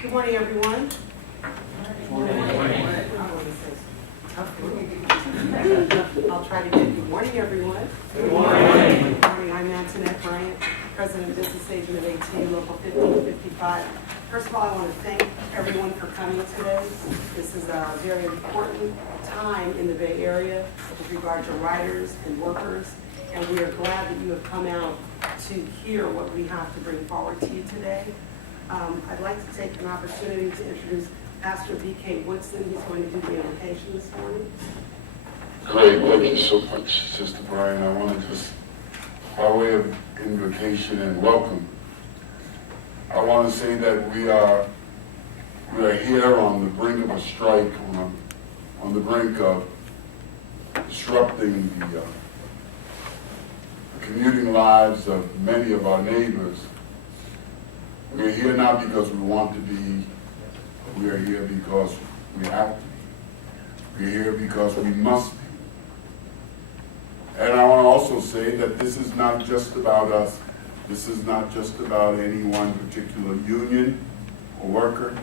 Good morning, everyone. Good morning. I'll try to get good morning, everyone. Good morning. Good morning. I'm Antoinette Bryant, President and Business Agent of AT, Local 1555. First of all, I want to thank everyone for coming today. This is a very important time in the Bay Area with regard to riders and workers, and we are glad that you have come out to hear what we have to bring forward to you today. I'd like to take an opportunity to introduce Pastor B.K. Woodson. He's going to do the invocation this morning. Great, thank you so much, Sister Brian. I want to just, by way of invocation and welcome, I want to say that we are here on the brink of a strike, on the brink of disrupting the commuting lives of many of our neighbors. We're here not because we want to be, we are here because we have to be. We're here because we must be. And I want to also say that this is not just about us. This is not just about any one particular union or worker.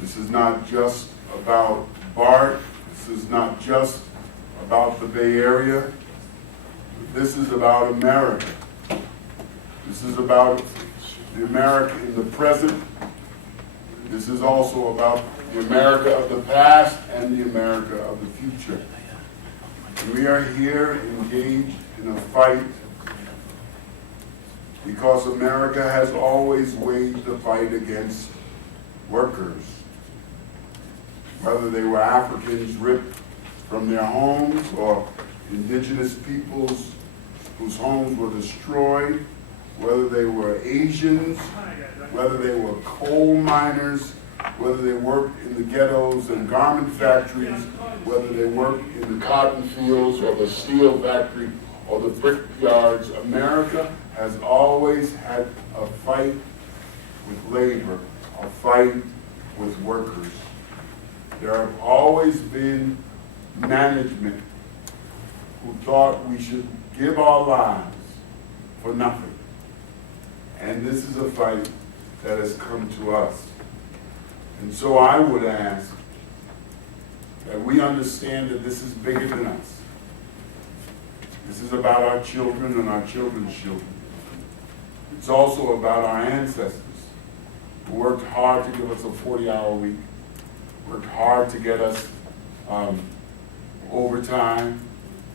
This is not just about BART. This is not just about the Bay Area. This is about America. This is about the America in the present. This is also about the America of the past and the America of the future. And we are here engaged in a fight because America has always waged a fight against workers. Whether they were Africans ripped from their homes or indigenous peoples whose homes were destroyed, whether they were Asians, whether they were coal miners, whether they worked in the ghettos and garment factories, whether they worked in the cotton fields or the steel factory or the brick yards, America has always had a fight with labor, a fight with workers. There have always been management who thought we should give our lives for nothing. And this is a fight that has come to us. And so I would ask that we understand that this is bigger than us. This is about our children and our children's children. It's also about our ancestors who worked hard to give us a 40-hour week, worked hard to get us overtime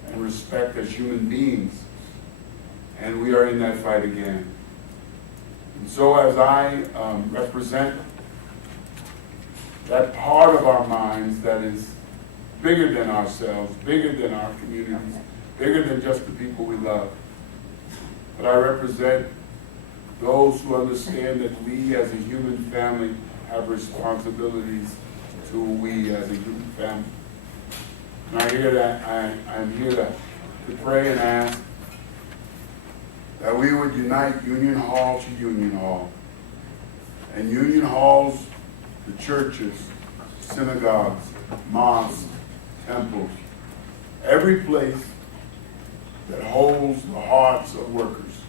and respect as human beings. And we are in that fight again. And so as I represent that part of our minds that is bigger than ourselves, bigger than our communities, bigger than just the people we love, but I represent those who understand that we as a human family have responsibilities to we as a human family. And I'm here to pray and ask that we would unite Union Hall to Union Hall. And Union Halls, the churches, synagogues, mosques, temples, every place that holds the hearts of workers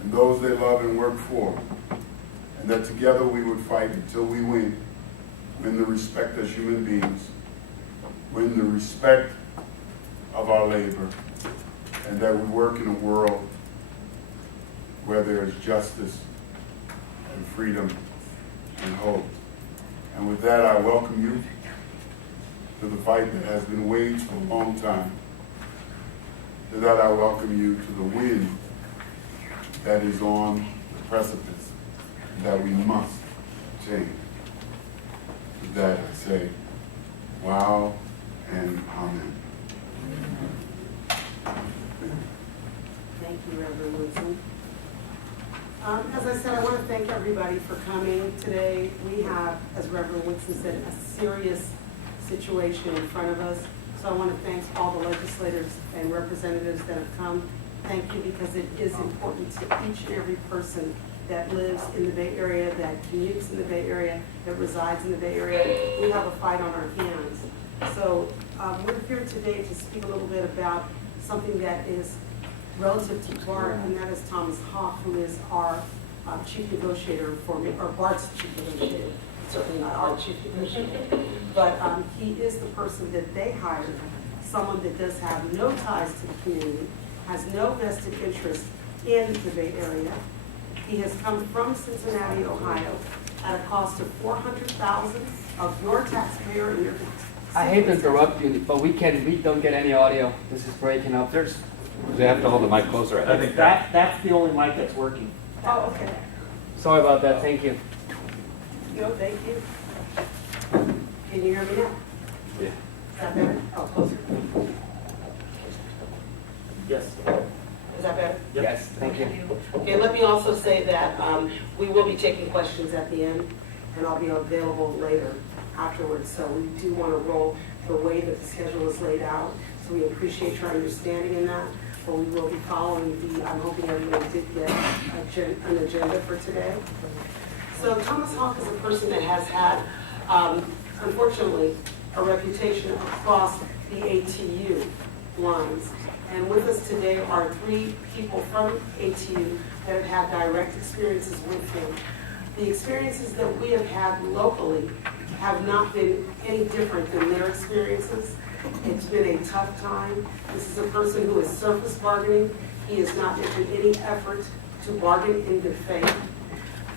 and those they love and work for. And that together we would fight until we win the respect as human beings, win the respect of our labor, and that we work in a world where there is justice and freedom and hope. And with that, I welcome you to the fight that has been waged for a long time. To that, I welcome you to the wind that is on the precipice that we must change. With that, I say, wow and amen. Thank you, Reverend Woodson. As I said, I want to thank everybody for coming today. We have, as Reverend Woodson said, a serious situation in front of us. So I want to thank all the legislators and representatives that have come. Thank you, because it is important to each and every person that lives in the Bay Area, that commutes in the Bay Area, that resides in the Bay Area. We have a fight on our hands. So we're here today to speak a little bit about something that is relative to BART, and that is Thomas Hoff, who is our chief negotiator for me, or Bart's chief negotiator, certainly not our chief negotiator. But he is the person that they hired, someone that does have no ties to the community, has no vested interest in the Bay Area. He has come from Cincinnati, Ohio, at a cost of $400,000 of your taxpayer and your. I hate to interrupt you, but we don't get any audio. This is breaking up. They have to hold the mic closer, I think. That's the only mic that's working. Oh, okay. Sorry about that. Thank you. No, thank you. Can you hear me now? Yeah. Is that better? Oh, closer. Yes. Is that better? Yes. Thank you. Okay, let me also say that we will be taking questions at the end, and I'll be available later afterwards. So we do want to roll the way that the schedule is laid out. So we appreciate your understanding in that. But we will be following I'm hoping everyone did get an agenda for today. So Thomas Hawk is a person that has had, unfortunately, a reputation across the ATU lines. And with us today are 3 people from ATU that have had direct experiences with him. The experiences that we have had locally have not been any different than their experiences. It's been a tough time. This is a person who is surface bargaining. He is not making any effort to bargain in good faith.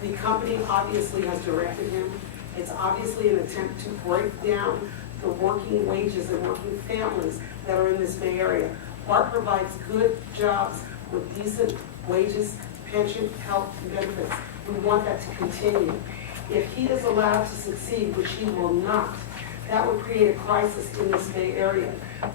The company obviously has directed him. It's obviously an attempt to break down the working wages and working families that are in this Bay Area. BART provides good jobs with decent wages, pension, health, and benefits. We want that to continue. If he is allowed to succeed, which he will not, that would create a crisis in this Bay Area.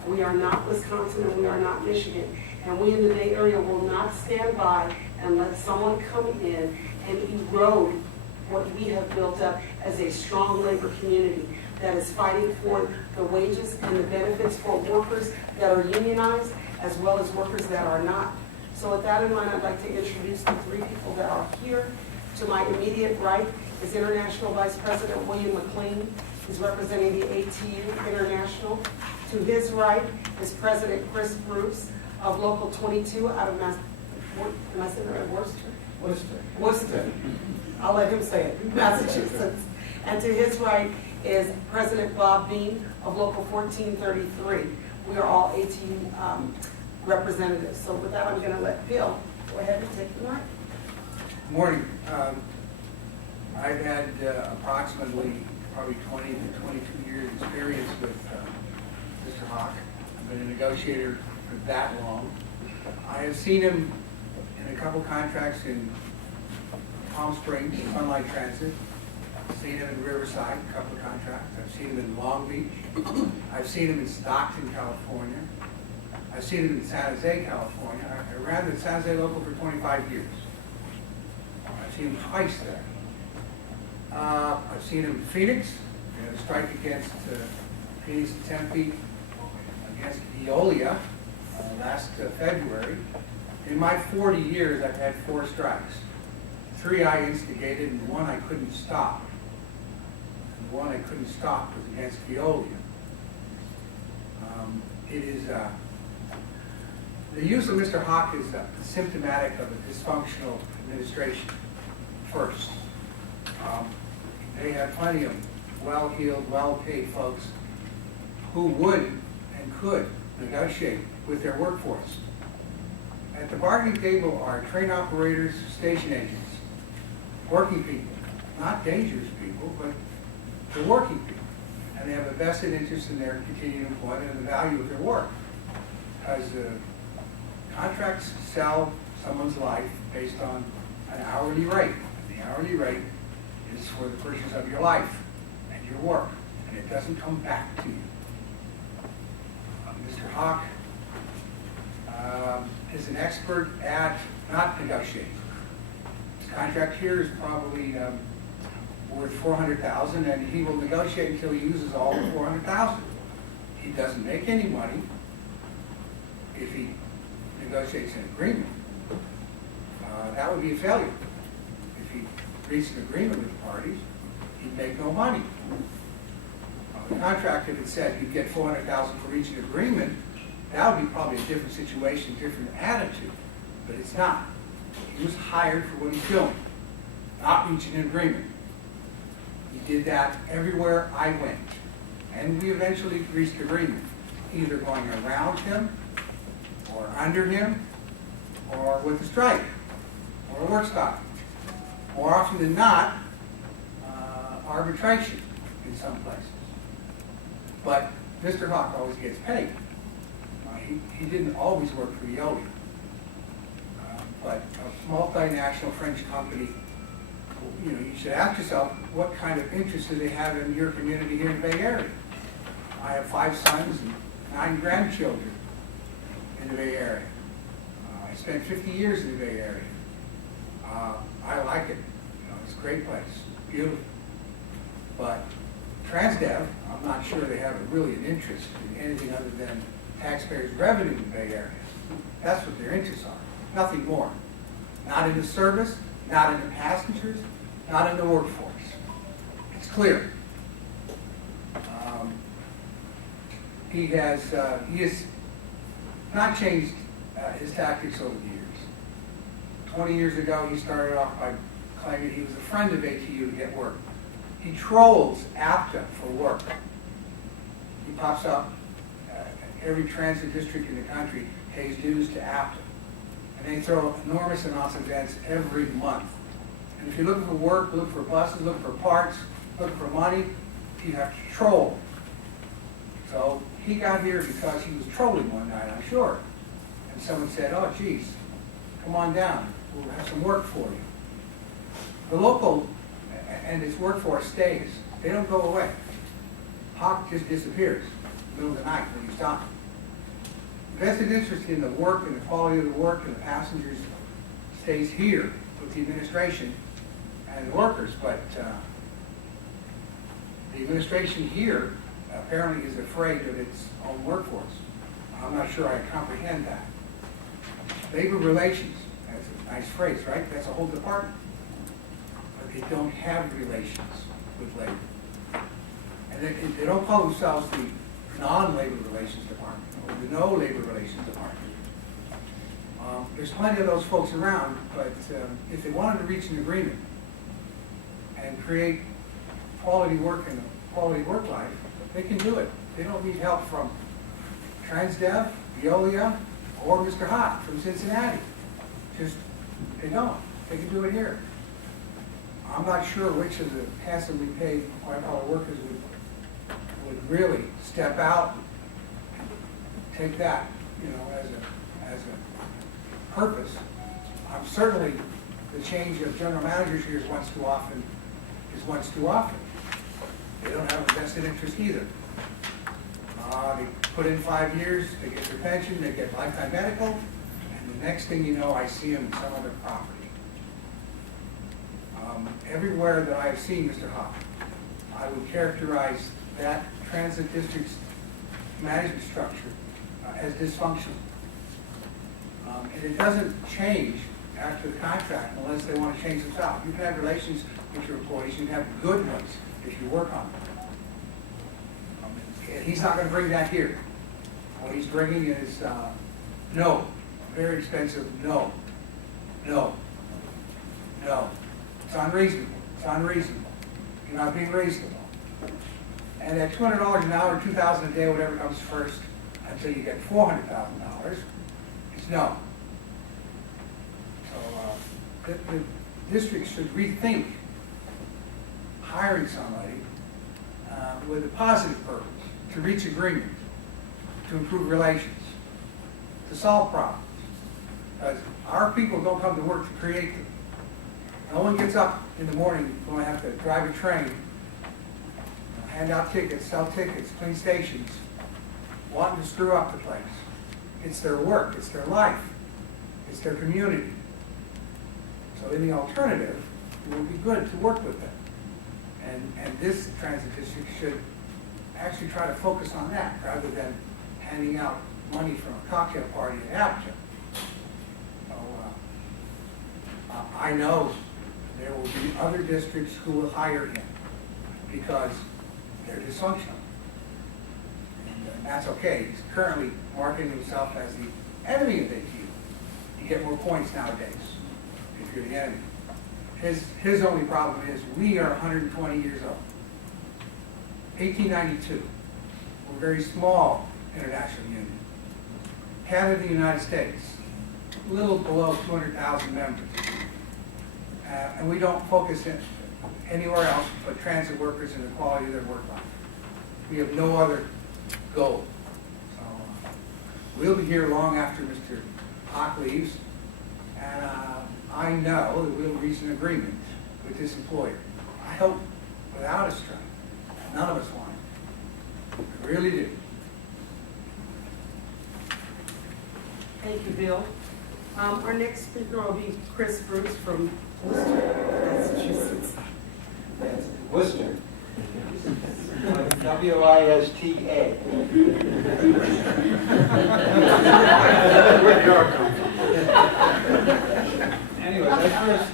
We are not Wisconsin and we are not Michigan. And we in the Bay Area will not stand by and let someone come in and erode what we have built up as a strong labor community that is fighting for the wages and the benefits for workers that are unionized as well as workers that are not. So with that in mind, I'd like to introduce the 3 people that are here. To my immediate right is International Vice President William McLean. He's representing the ATU International. To his right is President Chris Bruce of Local 22 out of Worcester. I'll let him say it, Massachusetts. And to his right is President Bob Bean of Local 1433. We are all ATU representatives. So with that, I'm going to let Bill go ahead and take the mic. Good morning. I've had approximately probably 20 to 22 years experience with Mr. Hawk. I've been a negotiator for that long. I have seen him in a couple contracts in Palm Springs, Sunlight Transit. I've seen him in Riverside, a couple of contracts. I've seen him in Long Beach. I've seen him in Stockton, California. I've seen him in San Jose, California. I ran the San Jose local for 25 years. I've seen him twice there. I've seen him in Phoenix. We had a strike against Phoenix and Tempe against Veolia last February. In my 40 years, I've had 4 strikes. 3 I instigated and 1 I couldn't stop. And the 1 I couldn't stop was against Veolia. The use of Mr. Hawk is symptomatic of a dysfunctional administration first. They have plenty of well-heeled, well-paid folks who would and could negotiate with their workforce. At the bargaining table are train operators, station agents, working people, not dangerous people, but the working people. And they have a vested interest in their continued employment and the value of their work. Because contracts sell someone's life based on an hourly rate. And the hourly rate is for the purchase of your life and your work. And it doesn't come back to you. Mr. Hawk is an expert at not negotiating. His contract here is probably worth $400,000, and he will negotiate until he uses all the $400,000. He doesn't make any money if he negotiates an agreement. That would be a failure. If he reached an agreement with the parties, he'd make no money. The contract, if it said you'd get $400,000 for reaching an agreement, that would be probably a different situation, different attitude. But it's not. He was hired for what he's doing. not reaching an agreement. He did that everywhere I went. And we eventually reached agreement, either going around him, or under him, or with a strike, or a work stoppage. More often than not, arbitration in some places. But Mr. Hawk always gets paid. He didn't always work for Veolia. But a multinational French company, you know, you should ask yourself, what kind of interest do they have in your community here in the Bay Area? I have 5 sons and 9 grandchildren in the Bay Area. I spent 50 years in the Bay Area. I like it. You know, it's a great place, beautiful. But Transdev, I'm not sure they have really an interest in anything other than taxpayers' revenue in the Bay Area. That's what their interests are, nothing more. Not in the service, not in the passengers, not in the workforce. It's clear. He has not changed his tactics over the years. 20 years ago, he started off by claiming he was a friend of ATU to get work. He trolls APTA for work. He pops up, every transit district in the country pays dues to APTA. And they throw enormous amounts of events every month. And if you're looking for work, looking for buses, looking for parts, looking for money, you have to troll. So he got here because he was trolling one night, I'm sure. And someone said, oh, geez, come on down. We'll have some work for you. The local and its workforce stays. They don't go away. Hawk just disappears in the middle of the night when he's done. Vested interest in the work and the quality of the work and the passengers stays here with the administration and the workers, but the administration here apparently is afraid of its own workforce. I'm not sure I comprehend that. Labor relations, that's a nice phrase, right? That's a whole department. But they don't have relations with labor. And they don't call themselves the non-labor relations department or the no labor relations department. There's plenty of those folks around, but if they wanted to reach an agreement and create quality work and a quality work life, they can do it. They don't need help from Transdev, Veolia, or Mr. Hott from Cincinnati. Just, they don't. They can do it here. I'm not sure which of the handsomely paid white-collar workers would really step out and take that, you know, as a purpose. Certainly, the change of general managers here is once too often. They don't have a vested interest either. They put in 5 years, they get their pension, they get lifetime medical, and the next thing you know, I see them in some other property. Everywhere that I have seen Mr. Hawk, I would characterize that transit district's management structure as dysfunctional. And it doesn't change after the contract unless they want to change themselves. You can have relations with your employees, you can have good ones if you work on them. And he's not going to bring that here. What he's bringing is no, very expensive, no. It's unreasonable. You're not being reasonable. And at $200 an hour, $2,000 a day, whatever comes first, until you get $400,000, it's no. So the district should rethink hiring somebody with a positive purpose, to reach agreement, to improve relations, to solve problems. Because our people don't come to work to create them. No one gets up in the morning when I have to drive a train, hand out tickets, sell tickets, clean stations, wanting to screw up the place. It's their work, it's their life, it's their community. So in the alternative, it would be good to work with them. And this transit district should actually try to focus on that rather than handing out money from a cocktail party at APTA. So I know there will be other districts who will hire him because they're dysfunctional. And that's okay. He's currently marketing himself as the enemy of ATU. You get more points nowadays if you're the enemy. His only problem is, we are 120 years old. 1892. We're a very small international union. Head of the United States, a little below 200,000 members. And we don't focus anywhere else but transit workers and the quality of their work life. We have no other goal. So we'll be here long after Mr. Hawk leaves, and I know that we'll reach an agreement with this employer. I hope without a strike. None of us want it. I really do. Thank you, Bill. Our next speaker will be Chris Bruce from Worcester, Massachusetts. Worcester. W-I-S-T-A. Where you come from? Anyways, I first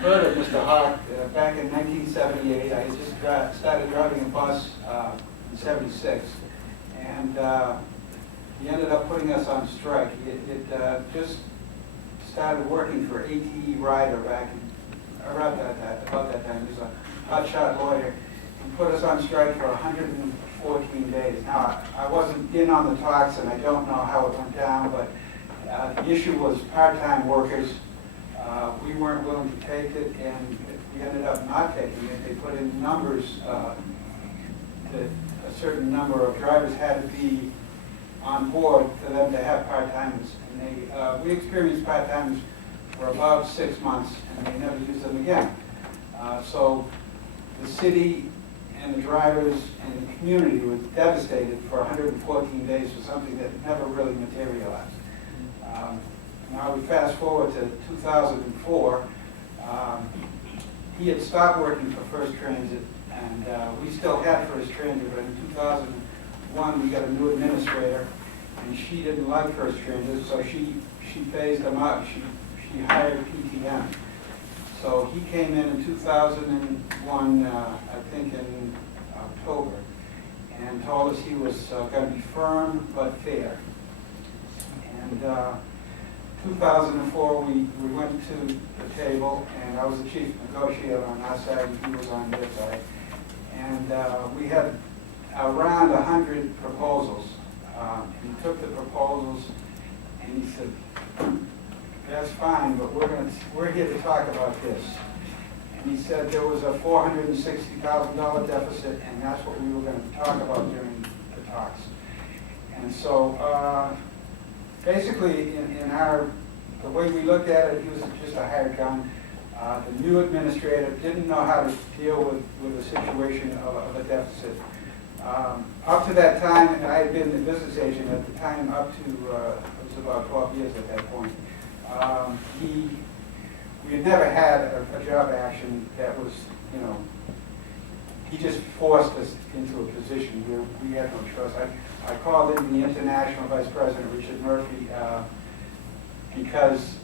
heard of Mr. Hawk back in 1978. I just started driving a bus in '76, and he ended up putting us on strike. It just started working for ATE Ryder back about that time. He was a hotshot lawyer. He put us on strike for 114 days. Now, I wasn't in on the talks, and I don't know how it went down, but the issue was part-time workers. We weren't willing to take it, and we ended up not taking it. They put in numbers that a certain number of drivers had to be on board for them to have part-timers. And we experienced part-timers for about 6 months, and they never used them again. So the city and the drivers and the community were devastated for 114 days for something that never really materialized. Now we fast forward to 2004. He had stopped working for First Transit, and we still had First Transit, but in 2001 we got a new administrator, and she didn't like First Transit, so she phased them out. She hired PTM. So he came in 2001, I think in October, and told us he was going to be firm but fair. And 2004, we went to the table, and I was the chief negotiator on our side, and he was on their side. And we had around 100 proposals. He took the proposals, and he said, "That's fine, but we're here to talk about this." And he said there was a $460,000 deficit, and that's what we were going to talk about during the talks. And so basically, the way we looked at it, he was just a hired gun. The new administrator didn't know how to deal with a situation of a deficit. Up to that time, and I had been the business agent at the time, up to it was about 12 years at that point. We had never had a job action that was, he just forced us into a position where we had no choice. I called in the International Vice President, Richard Murphy, because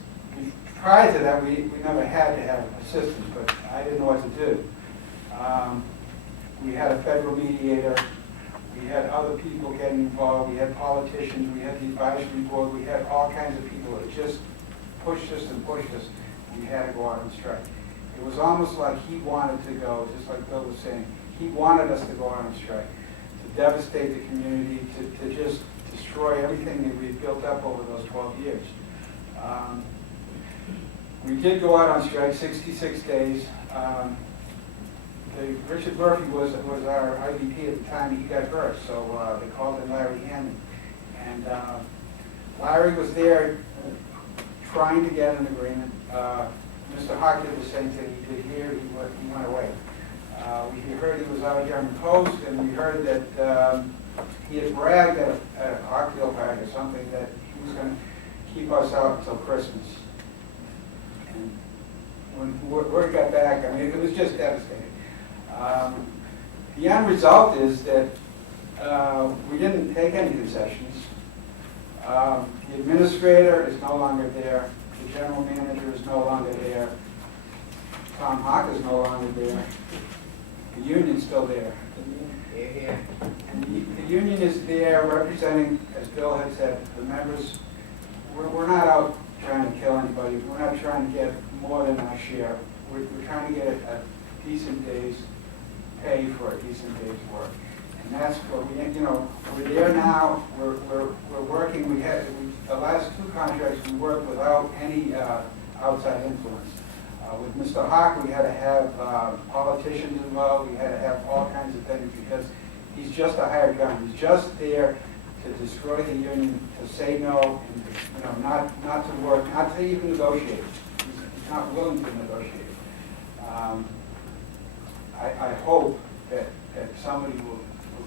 prior to that, we never had to have assistance, but I didn't know what to do. We had a federal mediator. We had other people getting involved. We had politicians. We had the advisory board. We had all kinds of people that just pushed us and pushed us. We had to go out on strike. It was almost like he wanted to go, just like Bill was saying. He wanted us to go out on strike, to devastate the community, to just destroy everything that we had built up over those 12 years. We did go out on strike 66 days. Richard Murphy was our IVP at the time. He got hurt, so they called in Larry Hannon. And Larry was there trying to get an agreement. Mr. Hawk did the same thing he did here. He went away. We heard he was out here on the coast, and we heard that he had bragged at a cocktail party or something that he was going to keep us out until Christmas. And when word got back, I mean, it was just devastating. The end result is that we didn't take any concessions. The administrator is no longer there. The general manager is no longer there. Tom Hawk is no longer there. The union's still there. And the union is there representing, as Bill had said, the members. We're not out trying to kill anybody. We're not trying to get more than our share. we're trying to get a decent day's pay for a decent day's work. And that's what we, we're there now, we're working, the last two contracts, we worked without any outside influence. With Mr. Hawk, we had to have politicians involved, we had to have all kinds of things, because he's just a hired gun. He's just there to destroy the union, to say no, and not to work, not to even negotiate. He's not willing to negotiate. I hope that somebody will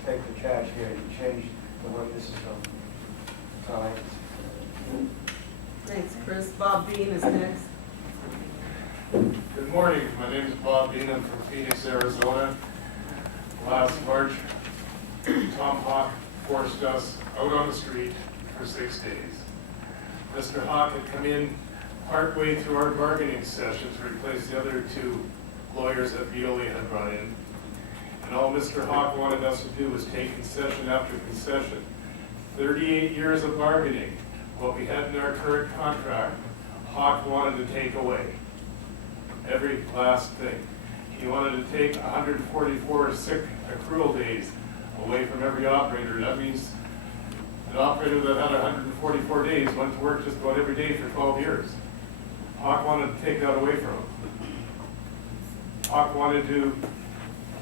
take the charge here and change the way this is going. That's all I have to say. Thanks, Chris. Bob Bean is next. Good morning. My name is Bob Bean. I'm from Phoenix, Arizona. Last March, Tom Hawk forced us out on the street for 6 days. Mr. Hawk had come in partway through our bargaining session to replace the other two lawyers that Veolia had brought in. And all Mr. Hawk wanted us to do was take concession after concession. 38 years of bargaining, what we had in our current contract, Hawk wanted to take away. Every last thing. He wanted to take 144 sick accrual days away from every operator. That means an operator that had 144 days went to work just about every day for 12 years. Hawk wanted to take that away from him. Hawk wanted to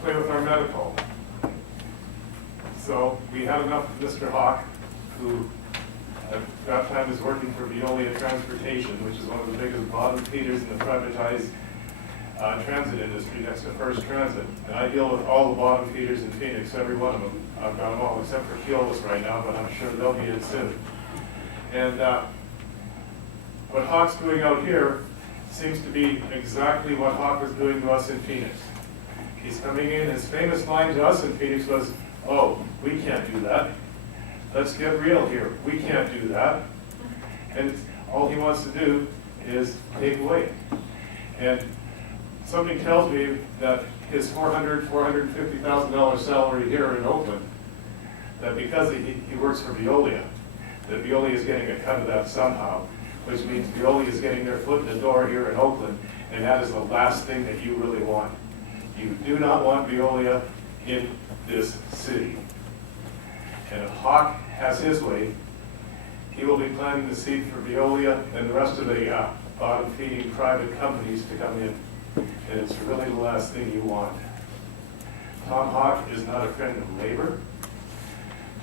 play with our medical. So we had enough of Mr. Hawk, who at that time was working for Veolia Transportation, which is one of the biggest bottom feeders in the privatized transit industry next to First Transit. And I deal with all the bottom feeders in Phoenix, every one of them. I've got them all except for Keolis right now, but I'm sure they'll be in soon. And what Hawk's doing out here seems to be exactly what Hawk was doing to us in Phoenix. He's coming in, his famous line to us in Phoenix was, "Oh, we can't do that. Let's get real here. We can't do that." And all he wants to do is take away. And something tells me that his $450,000 salary here in Oakland, that because he works for Veolia, that Veolia is getting a cut of that somehow, which means Veolia is getting their foot in the door here in Oakland, and that is the last thing that you really want. You do not want Veolia in this city. And if Hawk has his way, he will be planting the seed for Veolia and the rest of the bottom-feeding private companies to come in. And it's really the last thing you want. Tom Hawk is not a friend of labor.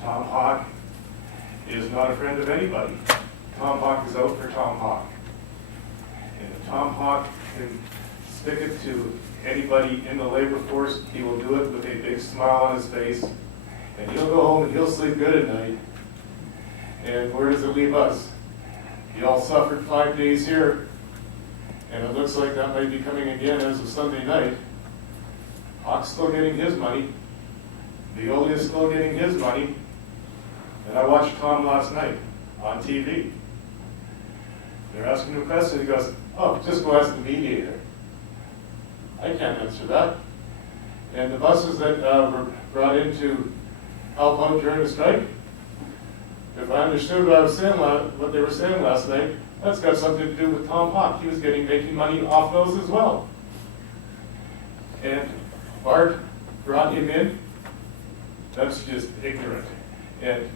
Tom Hawk is not a friend of anybody. Tom Hawk is out for Tom Hawk. And if Tom Hawk can stick it to anybody in the labor force, he will do it with a big smile on his face. And he'll go home and he'll sleep good at night. And where does it leave us? You all suffered 5 days here. And it looks like that might be coming again as of Sunday night. Hawk's still getting his money. Veolia is still getting his money. And I watched Tom last night on TV. They're asking him a question. He goes, "Oh, just go ask the mediator." I can't answer that. And the buses that were brought in to help out during the strike, if I understood what I was saying, what they were saying last night, that's got something to do with Tom Hawk. He was making money off those as well. And Bart brought him in. That's just ignorant. And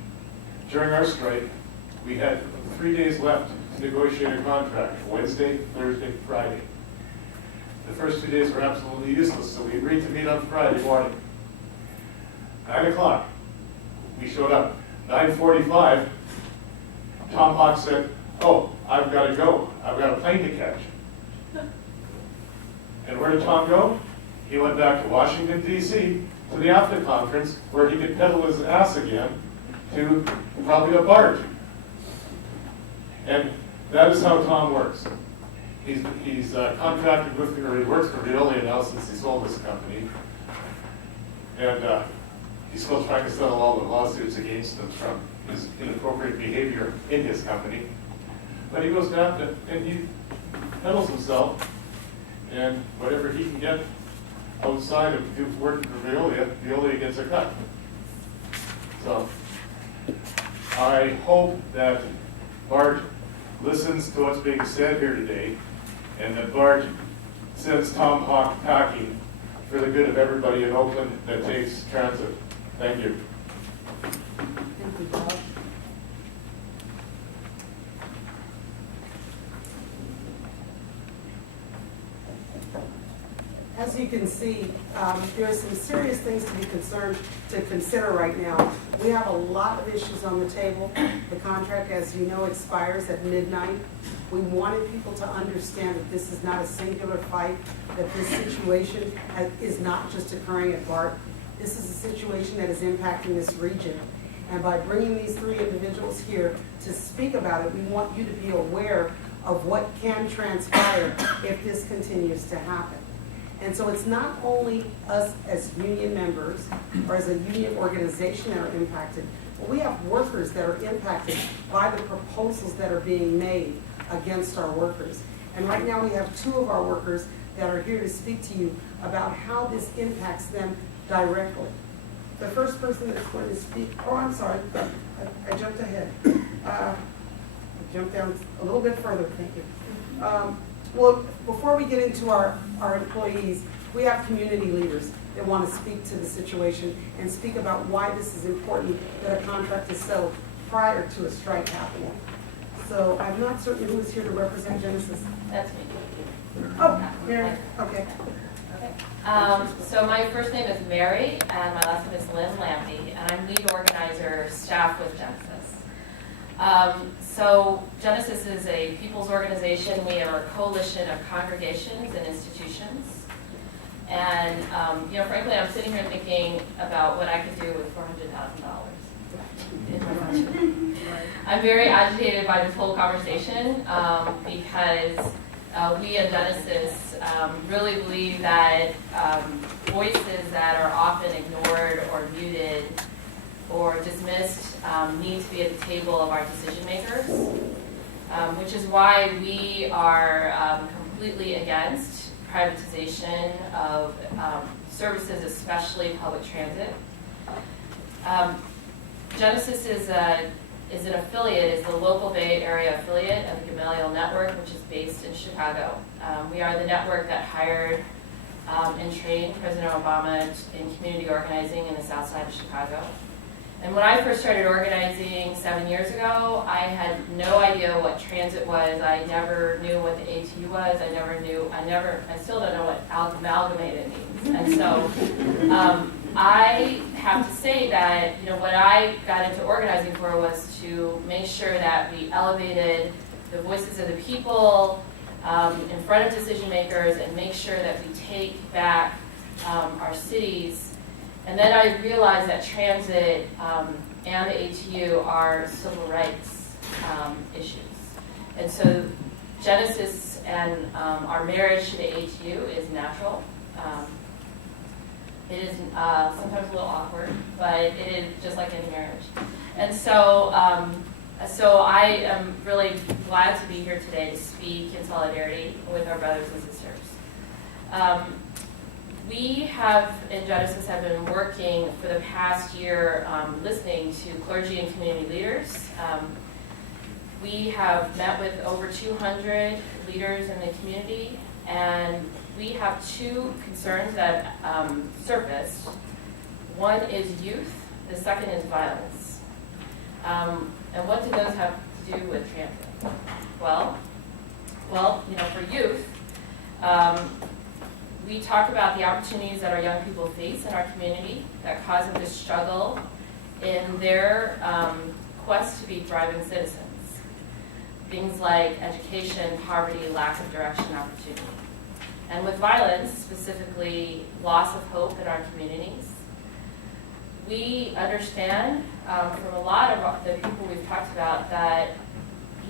during our strike, we had 3 days left to negotiate a contract, Wednesday, Thursday, Friday. The first 2 days were absolutely useless, so we agreed to meet on Friday morning. 9 o'clock, we showed up. 9:45, Tom Hawk said, "Oh, I've got to go. I've got a plane to catch." And where did Tom go? He went back to Washington, D.C., to the after conference, where he could peddle his ass again to probably a Bart. And that is how Tom works. He's contracted with, or he works for Veolia now since he sold this company. And he's still trying to settle all the lawsuits against him from his inappropriate behavior in his company. But he goes down to, and he peddles himself, and whatever he can get outside of working for Veolia, Veolia gets a cut. So I hope that Bart listens to what's being said here today, and that Bart since Tom Hawk Packing for the good of everybody in Oakland that takes transit. Thank you. Thank you, Bob. As you can see, there are some serious things to consider right now. We have a lot of issues on the table. The contract, as you know, expires at midnight. We wanted people to understand that this is not a singular fight, that this situation is not just occurring at BART. This is a situation that is impacting this region. And by bringing these three individuals here to speak about it, we want you to be aware of what can transpire if this continues to happen. And so it's not only us as union members or as a union organization that are impacted, but we have workers that are impacted by the proposals that are being made against our workers. And right now we have two of our workers that are here to speak to you about how this impacts them directly. The first person that's going to speak, oh, I'm sorry, I jumped ahead. I jumped down a little bit further, thank you. Well, before we get into our employees, we have community leaders that want to speak to the situation and speak about why this is important that a contract is settled prior to a strike happening. So I'm not certain who is here to represent Genesis. That's me. Oh, Mary, okay. Okay. So my first name is Mary, and my last name is Lynn Lampy, and I'm lead organizer, staff with Genesis. So Genesis is a people's organization. We are a coalition of congregations and institutions. And, frankly, I'm sitting here thinking about what I could do with $400,000 in my budget. I'm very agitated by this whole conversation because we at Genesis really believe that voices that are often ignored or muted or dismissed need to be at the table of our decision makers, which is why we are completely against privatization of services, especially public transit. Genesis is an affiliate, is the local Bay Area affiliate of the Gamaliel Network, which is based in Chicago. We are the network that hired and trained President Obama in community organizing in the south side of Chicago. And when I first started organizing 7 years ago, I had no idea what transit was. I never knew what the ATU was. I still don't know what amalgamated means. And so I have to say that, what I got into organizing for was to make sure that we elevated the voices of the people in front of decision makers and make sure that we take back our cities. And then I realized that transit and the ATU are civil rights issues. And so Genesis and our marriage to the ATU is natural. It is sometimes a little awkward, but it is just like any marriage. And so I am really glad to be here today to speak in solidarity with our brothers and sisters. We have, in Genesis, have been working for the past year listening to clergy and community leaders. We have met with over 200 leaders in the community, and we have two concerns that surfaced. One is youth, the second is violence. And what do those have to do with transit? Well, for youth, we talk about the opportunities that our young people face in our community that cause them to struggle in their quest to be thriving citizens. Things like education, poverty, lack of direction, opportunity. And with violence, specifically loss of hope in our communities, we understand from a lot of the people we've talked about that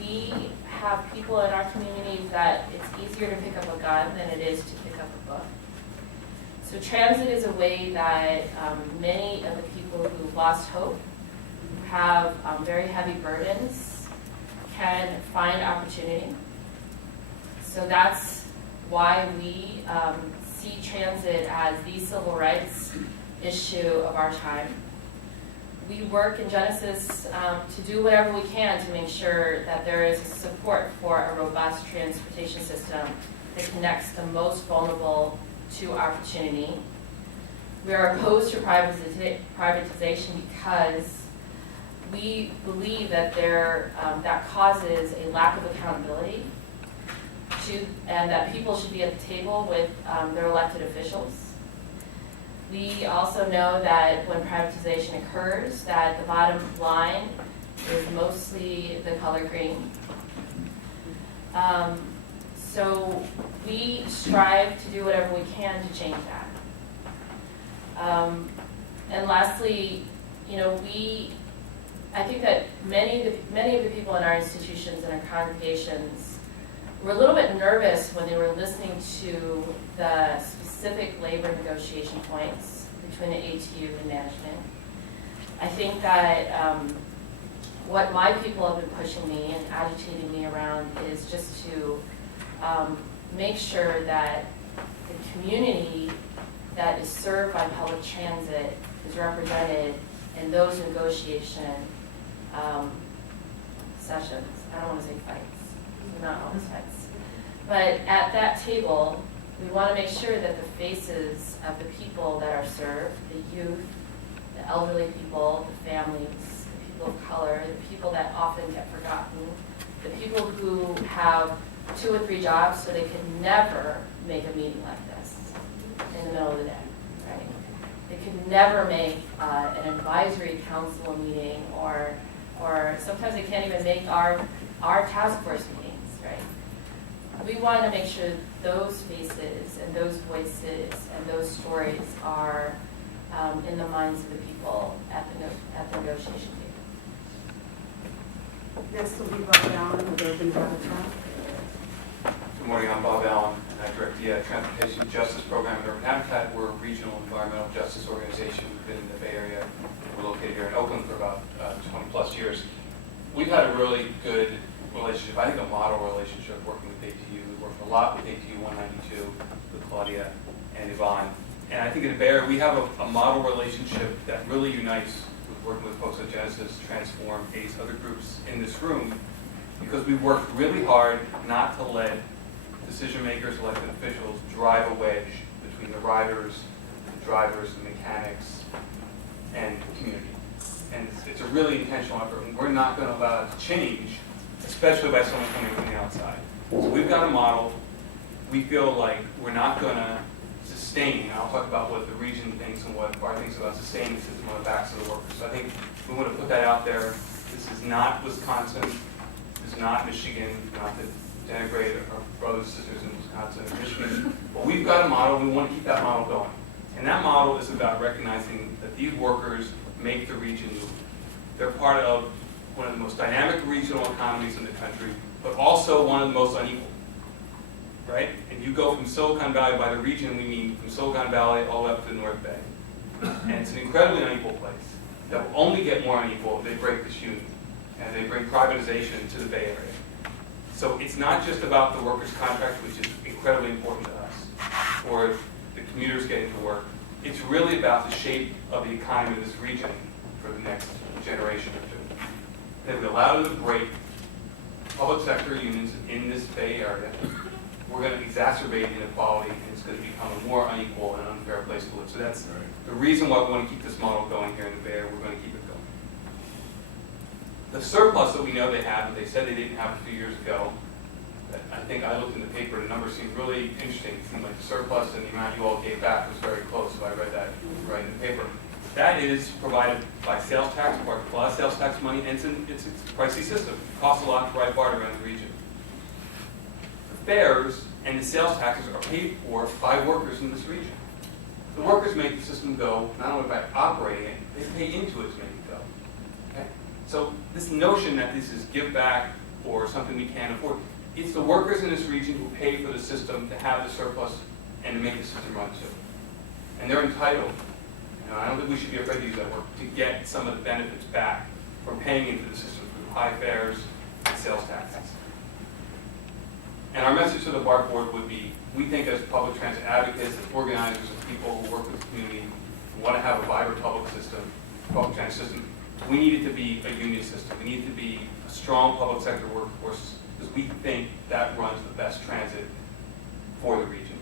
we have people in our communities that it's easier to pick up a gun than it is to pick up a book. So transit is a way that many of the people who lost hope, who have very heavy burdens, can find opportunity. So that's why we see transit as the civil rights issue of our time. We work in Genesis to do whatever we can to make sure that there is support for a robust transportation system that connects the most vulnerable to opportunity. We are opposed to privatization because we believe that that causes a lack of accountability and that people should be at the table with their elected officials. We also know that when privatization occurs, that the bottom line is mostly the color green. So we strive to do whatever we can to change that. And lastly, I think that many of the people in our institutions and our congregations were a little bit nervous when they were listening to the specific labor negotiation points between the ATU and management. I think that what my people have been pushing me and agitating me around is just to make sure that the community that is served by public transit is represented in those negotiation sessions. I don't want to say fights, they're not always fights. But at that table, we want to make sure that the faces of the people that are served, the youth, the elderly people, the families, the people of color, the people that often get forgotten, the people who have 2 or 3 jobs so they could never make a meeting like this in the middle of the day, right? They could never make an advisory council meeting or sometimes they can't even make our task force meetings, right? We want to make sure those faces and those voices and those stories are in the minds of the people at the negotiation table. Next will be Bob Allen with Urban Habitat. Good morning, I'm Bob Allen, and I direct the Transportation Justice Program at Urban Habitat. We're a regional environmental justice organization within the Bay Area. We're located here in Oakland for about 20 plus years. We've had a really good relationship, I think a model relationship working with ATU. We worked a lot with ATU 192, with Claudia and Yvonne. And I think in the Bay Area, we have a model relationship that really unites with working with folks at Genesis, Transform, ACE, other groups in this room, because we worked really hard not to let decision makers, elected officials drive a wedge between the riders, the drivers, the mechanics, and the community. And it's a really intentional effort, and we're not going to allow it to change, especially by someone coming from the outside. So we've got a model. We feel like we're not going to sustain, and I'll talk about what the region thinks and what our thinks about sustaining the system on the backs of the workers. So I think we want to put that out there. This is not Wisconsin. This is not Michigan. Not to denigrate our brothers and sisters in Wisconsin and Michigan. But we've got a model. We want to keep that model going. And that model is about recognizing that these workers make the region move. They're part of one of the most dynamic regional economies in the country, but also one of the most unequal, right? And you go from Silicon Valley, by the region we mean from Silicon Valley all up to the North Bay. And it's an incredibly unequal place that will only get more unequal if they break this union and they bring privatization to the Bay Area. So it's not just about the workers' contract, which is incredibly important to us, or the commuters getting to work. It's really about the shape of the economy of this region for the next generation or two. If we allow them to break public sector unions in this Bay Area, we're going to exacerbate inequality, and it's going to become a more unequal and unfair place to live. So that's the reason why we want to keep this model going here in the Bay Area. We're going to keep it going. The surplus that we know they have, that they said they didn't have a few years ago, I think I looked in the paper, the numbers seemed really interesting. It seemed like the surplus and the amount you all gave back was very close, so I read that right in the paper. That is provided by sales tax, a lot of sales tax money, and it's a pricey system. It costs a lot to ride BART around the region. The fares and the sales taxes are paid for by workers in this region. The workers make the system go, not only by operating it, they pay into it to make it go. Okay? So this notion that this is give back or something we can't afford, it's the workers in this region who pay for the system to have the surplus and to make the system run too. And they're entitled, I don't think we should be afraid to use that word, to get some of the benefits back from paying into the system through high fares and sales taxes. And our message to the BART board would be, we think as public transit advocates, as organizers, as people who work with the community, who want to have a vibrant public transit system, we need it to be a union system. We need it to be a strong public sector workforce, because we think that runs the best transit for the region.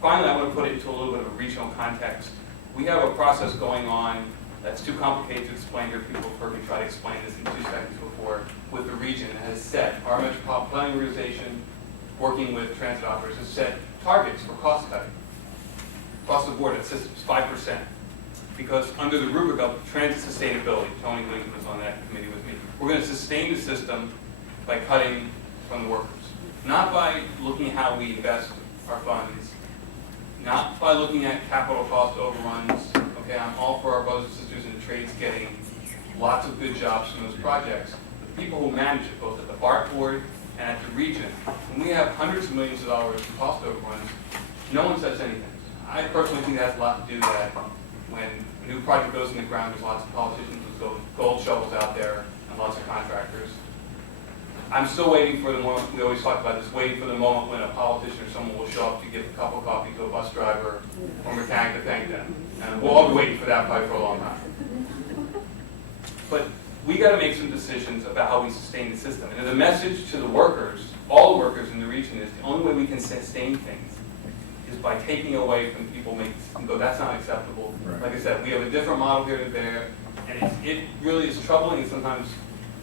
Finally, I want to put it into a little bit of a regional context. We have a process going on that's too complicated to explain here. People have heard me try to explain this in 2 seconds before. With the region has set, our metropolitan planning organization, working with transit operators, has set targets for cost cutting. Across the board, it's 5%. Because under the rubric of transit sustainability, Tony Lincoln was on that committee with me, we're going to sustain the system by cutting from the workers. Not by looking at how we invest our funds, not by looking at capital cost overruns. Okay, I'm all for our brothers and sisters in the trades getting lots of good jobs from those projects. The people who manage it, both at the BART board and at the region, when we have hundreds of millions of dollars in cost overruns, no one says anything. I personally think that has a lot to do with that. When a new project goes in the ground, there's lots of politicians with gold shovels out there and lots of contractors. I'm still waiting for the moment, we always talk about this, waiting for the moment when a politician or someone will show up to give a cup of coffee to a bus driver or mechanic to thank them. And we'll all be waiting for that probably for a long time. But we got to make some decisions about how we sustain the system. And the message to the workers, all the workers in the region, is the only way we can sustain things is by taking away from people making and go, that's not acceptable. Right. Like I said, we have a different model here to bear, and it really is troubling and sometimes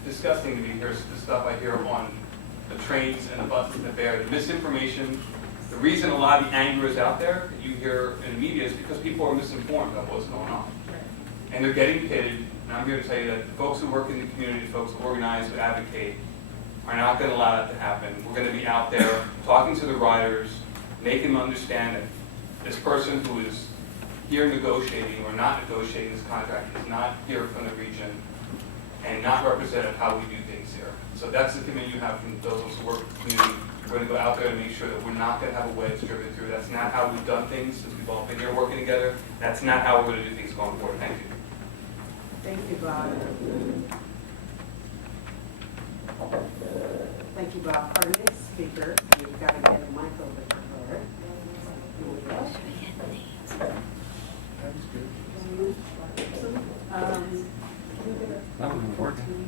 disgusting to me hear the stuff I hear on the trains and the buses that bear the misinformation. The reason a lot of the anger is out there that you hear in the media is because people are misinformed about what's going on. And they're getting pitted, and I'm here to tell you that the folks who work in the community, the folks who organize, who advocate, are not going to allow that to happen. We're going to be out there talking to the riders, making them understand that this person who is here negotiating or not negotiating this contract is not here from the region and not representative of how we do things here. So that's the commitment you have from those who work in the community. We're going to go out there and make sure that we're not going to have a wedge driven through. That's not how we've done things since we've all been here working together. That's not how we're going to do things going forward. Thank you. Thank you, Bob. Thank you, Bob. Our next speaker, you've got to get a mic over to her. That was working.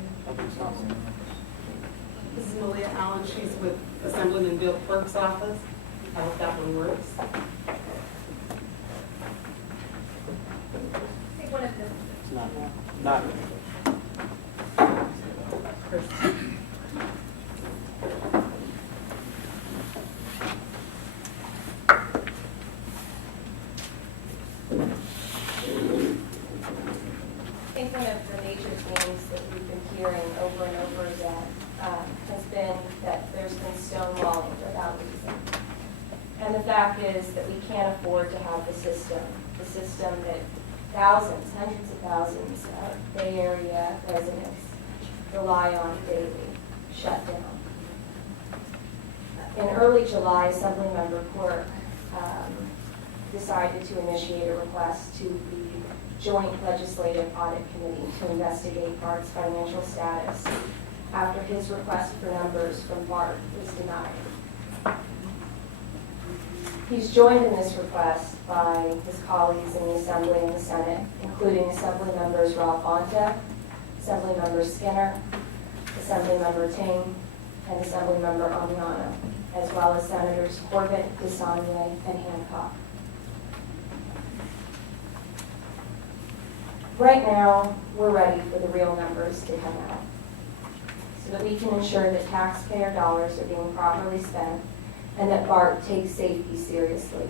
This is Malia Allen. She's with Assemblyman Bill Quirk's office. I hope that one works. It's not. Chris. I think one of the major themes that we've been hearing over and over again has been that there's been stonewalling without reason. And the fact is that we can't afford to have the system that thousands, hundreds of thousands of Bay Area residents rely on daily, shut down. In early July, Assemblymember Quirk decided to initiate a request to the Joint Legislative Audit Committee to investigate BART's financial status after his request for numbers from BART was denied. He's joined in this request by his colleagues in the Assembly and the Senate, including Assembly members Ralph Bonta, Assembly member Skinner, Assembly member Ting, and Assembly member Amiano, as well as Senators Corbett, DeSaulnier, and Hancock. Right now, we're ready for the real numbers to come out so that we can ensure that taxpayer dollars are being properly spent and that BART takes safety seriously.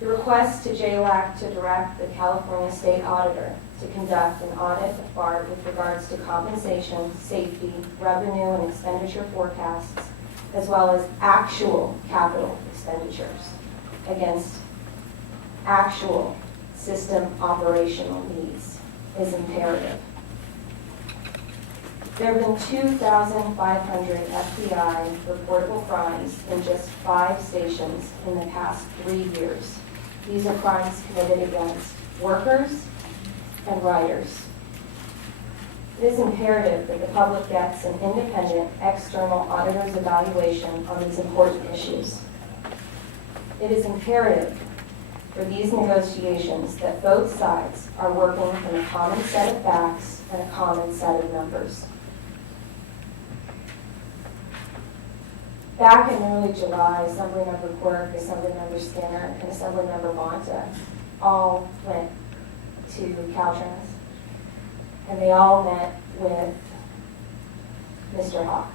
The request to JLAC to direct the California State Auditor to conduct an audit of BART with regards to compensation, safety, revenue, and expenditure forecasts, as well as actual capital expenditures against actual system operational needs is imperative. There have been 2,500 FBI reportable crimes in just 5 stations in the past 3 years. These are crimes committed against workers and riders. It is imperative that the public gets an independent external auditor's evaluation on these important issues. It is imperative for these negotiations that both sides are working from a common set of facts and a common set of numbers. Back in early July, Assemblymember Quirk, Assemblymember Skinner, and Assemblymember Bonta all went to Caltrans, and they all met with Mr. Hawk.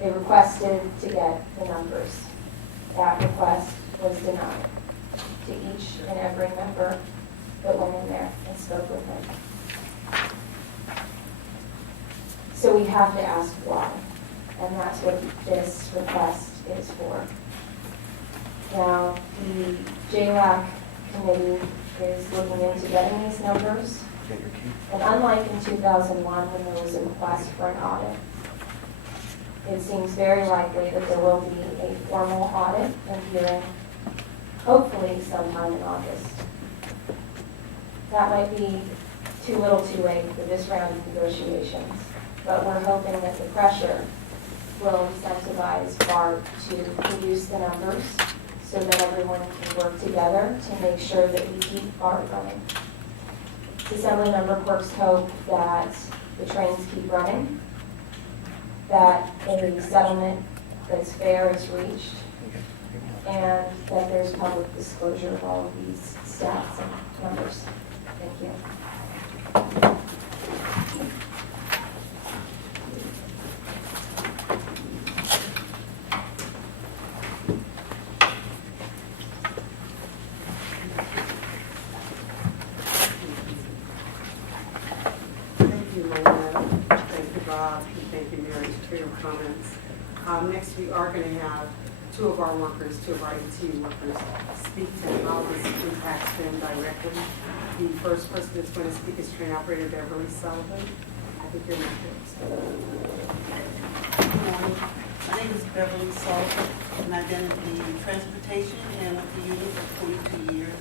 They requested to get the numbers. That request was denied to each and every member that went in there and spoke with him. So we have to ask why, and that's what this request is for. Now, the JLAC committee is looking into getting these numbers, and unlike in 2001 when there was a request for an audit, it seems very likely that there will be a formal audit and hearing, hopefully sometime in August. That might be too little too late for this round of negotiations, but we're hoping that the pressure will incentivize BART to produce the numbers so that everyone can work together to make sure that we keep BART running. Assemblymember Quirk's hope that the trains keep running, that a settlement that's fair is reached, and that there's public disclosure of all of these stats and numbers. Thank you. Thank you, Loretta. Thank you, Bob. And thank you, Mary, for your comments. Next, we are going to have two of our workers, two of our AT workers, speak to how this impacts them directly. The first person that's going to speak is train operator Beverly Sullivan. I think you're next. Good morning. My name is Beverly Sullivan, and I've been in the transportation and with the union for 22 years.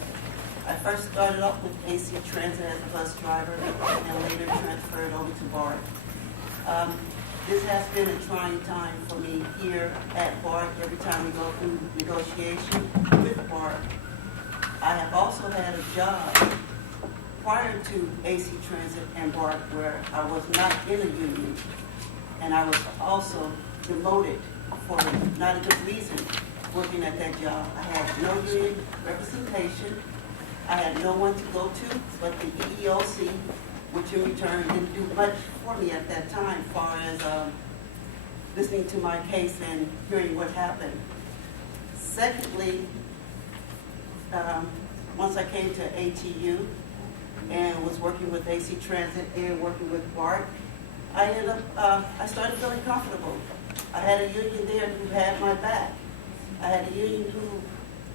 I first started off with AC Transit as a bus driver and later transferred over to BART. This has been a trying time for me here at BART every time we go through negotiation with BART. I have also had a job prior to AC Transit and BART where I was not in a union, and I was also demoted for not a good reason working at that job. I had no union representation. I had no one to go to but the EEOC, which in return didn't do much for me at that time as far as listening to my case and hearing what happened. Secondly, once I came to ATU and was working with AC Transit and working with BART, I started feeling comfortable. I had a union there who had my back. I had a union who,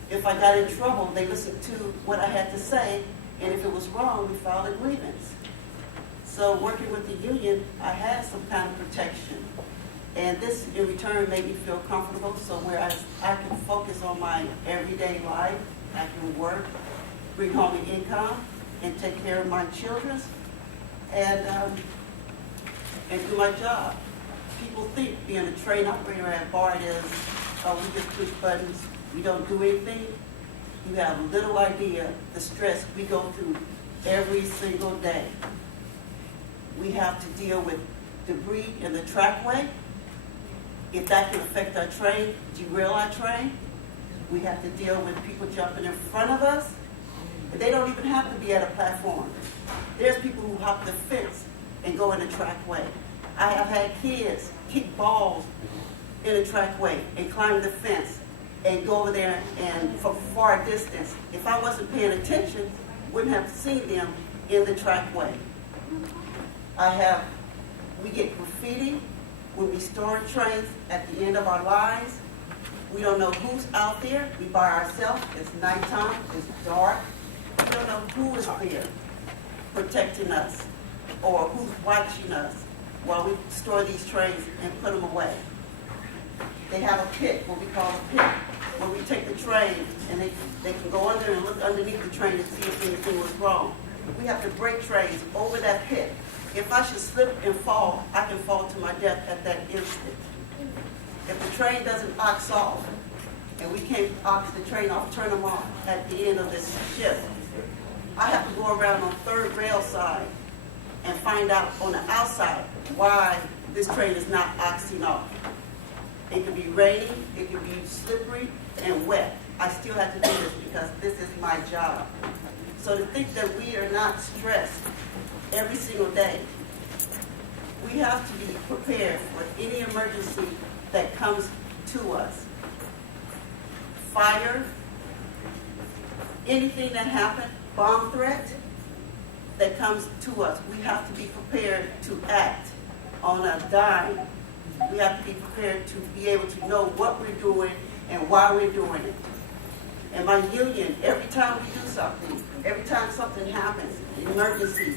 if I got in trouble, they listened to what I had to say, and if it was wrong, we filed a grievance. So working with the union, I had some kind of protection. And this, in return, made me feel comfortable, so whereas I can focus on my everyday life, I can work, bring home an income, and take care of my children, and do my job. People think being a train operator at BART is, we just push buttons, we don't do anything. You have little idea the stress we go through every single day. We have to deal with debris in the trackway. If that can affect our train, derail our train, we have to deal with people jumping in front of us. They don't even have to be at a platform. There's people who hop the fence and go in the trackway. I have had kids kick balls in the trackway and climb the fence and go over there and from far distance. If I wasn't paying attention, wouldn't have seen them in the trackway. We get graffiti when we store trains at the end of our lines. We don't know who's out there. We by ourselves. It's nighttime. It's dark. We don't know who is there protecting us or who's watching us while we store these trains and put them away. They have a pit, what we call a pit, where we take the train and they can go under and look underneath the train and see if anything was wrong. We have to break trains over that pit. If I should slip and fall, I can fall to my death at that instant. If the train doesn't ox off, and we can't ox the train off, turn them off at the end of this shift, I have to go around on third rail side and find out on the outside why this train is not oxing off. It could be raining, it could be slippery and wet. I still have to do this because this is my job. So to think that we are not stressed every single day, we have to be prepared for any emergency that comes to us. Fire, anything that happened, bomb threat that comes to us, we have to be prepared to act on a dime. We have to be prepared to be able to know what we're doing and why we're doing it. And my union, every time we do something, every time something happens, an emergency